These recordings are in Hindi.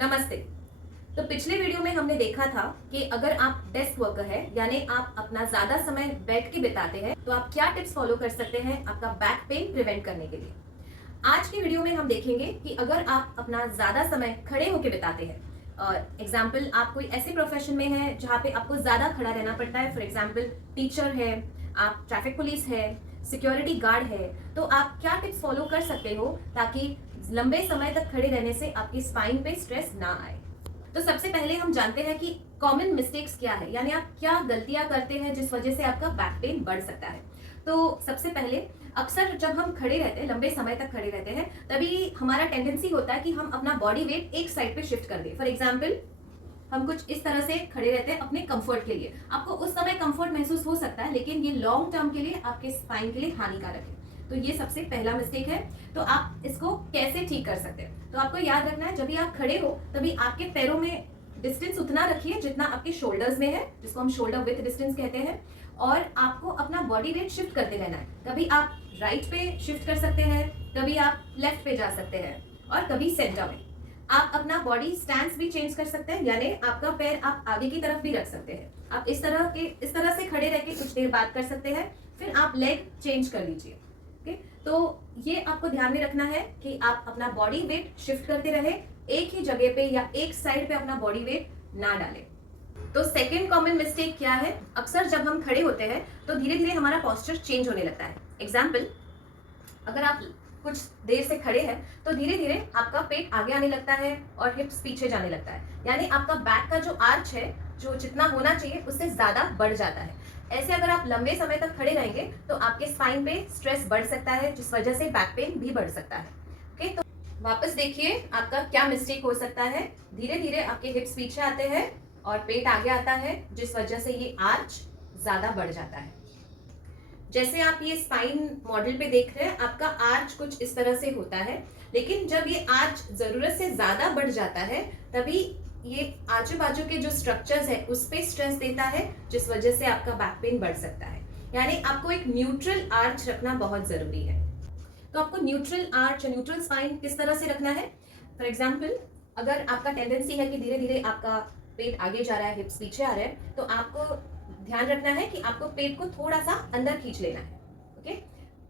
नमस्ते। तो पिछले वीडियो में हमने देखा था कि अगर आप डेस्क वर्कर है यानी आप अपना ज्यादा समय बैठ के बिताते हैं तो आप क्या टिप्स फॉलो कर सकते हैं आपका बैक पेन प्रिवेंट करने के लिए। आज की वीडियो में हम देखेंगे कि अगर आप अपना ज्यादा समय खड़े होकर बिताते हैं, एग्जाम्पल आप कोई ऐसे प्रोफेशन में है जहाँ पे आपको ज्यादा खड़ा रहना पड़ता है, फॉर एग्जाम्पल टीचर है, आप ट्रैफिक पुलिस है, सिक्योरिटी गार्ड है, तो आप क्या टिप्स फॉलो कर सकते हो ताकि लंबे समय तक खड़े रहने से आपकी स्पाइन पे स्ट्रेस ना आए। तो सबसे पहले हम जानते हैं कि कॉमन मिस्टेक्स क्या है, यानी आप क्या गलतियां करते हैं जिस वजह से आपका बैक पेन बढ़ सकता है। तो सबसे पहले अक्सर जब हम खड़े रहते हैं, लंबे समय तक खड़े रहते हैं, तभी हमारा टेंडेंसी होता है कि हम अपना बॉडी वेट एक साइड पे शिफ्ट कर दें। फॉर एग्जाम्पल हम कुछ इस तरह से खड़े रहते हैं अपने कंफर्ट के लिए। आपको उस समय कंफर्ट महसूस हो सकता है, लेकिन ये लॉन्ग टर्म के लिए आपके स्पाइन के लिए हानिकारक है। तो ये सबसे पहला मिस्टेक है। तो आप इसको कैसे ठीक कर सकते हैं? तो आपको याद रखना है, जब भी आप खड़े हो तभी आपके पैरों में डिस्टेंस उतना रखिए जितना आपके शोल्डर्स में है, जिसको हम शोल्डर विथ डिस्टेंस कहते हैं, और आपको अपना बॉडी वेट शिफ्ट करते रहना है। कभी आप राइट पे शिफ्ट कर सकते हैं, कभी आप लेफ्ट पे जा सकते हैं, और कभी सेंटर में। आप अपना बॉडी स्टैंड भी चेंज कर सकते हैं, यानी आपका पैर आप आगे की तरफ भी रख सकते हैं। आप इस तरह से खड़े रह के कुछ देर बात कर सकते हैं, फिर आप लेग चेंज कर लीजिए। ओके, तो ये आपको ध्यान में रखना है कि आप अपना बॉडी वेट शिफ्ट करते रहे, एक ही जगह पे या एक साइड पे अपना बॉडी वेट ना डालें। तो सेकेंड कॉमन मिस्टेक क्या है? अक्सर जब हम खड़े होते हैं तो धीरे धीरे हमारा पोस्चर चेंज होने लगता है। एग्जाम्पल, अगर आप कुछ देर से खड़े हैं तो धीरे धीरे आपका पेट आगे आने लगता है और हिप्स पीछे जाने लगता है, यानी आपका बैक का जो आर्च है, जो जितना होना चाहिए उससे ज्यादा बढ़ जाता है। ऐसे अगर आप लंबे समय तक खड़े रहेंगे तो आपके स्पाइन पे स्ट्रेस बढ़ सकता है, जिस वजह से बैक पेन भी बढ़ सकता है। ओके, तो वापस देखिए आपका क्या मिस्टेक हो सकता है। धीरे धीरे आपके हिप्स पीछे आते हैं और पेट आगे आता है, जिस वजह से ये आर्च ज्यादा बढ़ जाता है। जैसे आप ये स्पाइन मॉडल पे देख रहे हैं, आपका आर्च कुछ इस तरह से होता है, लेकिन जब ये आर्च जरूरत से ज्यादा बढ़ जाता है तभी ये आजू बाजू के जो स्ट्रक्चर्स है उस पे स्ट्रेस देता है, जिस वजह से आपका बैक पेन बढ़ सकता है। यानी आपको एक न्यूट्रल आर्च रखना बहुत जरूरी है। तो आपको न्यूट्रल आर्च, न्यूट्रल स्पाइन किस तरह से रखना है? फॉर एग्जाम्पल, अगर आपका टेंडेंसी है कि धीरे धीरे आपका पेट आगे जा रहा है, हिप्स पीछे आ रहे हैं, तो आपको ध्यान रखना है कि आपको पेट को थोड़ा सा अंदर खींच लेना है। ओके,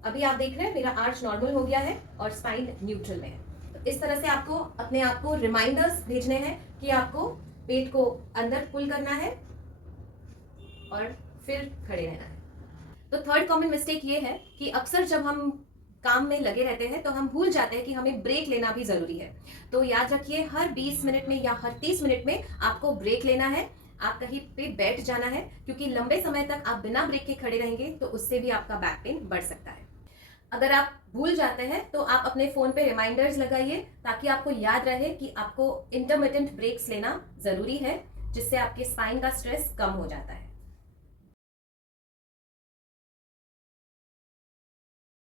अभी आप देख रहे हैं मेरा आर्च नॉर्मल हो गया है और स्पाइन न्यूट्रल में है। तो इस तरह से आपको अपने आप को रिमाइंडर्स भेजने हैं कि आपको पेट को अंदर पुल करना है और फिर खड़े रहना है। तो थर्ड कॉमन मिस्टेक ये है कि अक्सर जब हम काम में लगे रहते हैं तो हम भूल जाते हैं कि हमें ब्रेक लेना भी जरूरी है। तो याद रखिए, हर 20 मिनट में या हर 30 मिनट में आपको ब्रेक लेना है, आप कहीं पे बैठ जाना है, क्योंकि लंबे समय तक आप बिना ब्रेक के खड़े रहेंगे तो उससे भी आपका बैक पेन बढ़ सकता है। अगर आप भूल जाते हैं तो आप अपने फोन पे रिमाइंडर्स लगाइए ताकि आपको याद रहे कि आपको इंटरमिटेंट ब्रेक्स लेना जरूरी है, जिससे आपके स्पाइन का स्ट्रेस कम हो जाता है।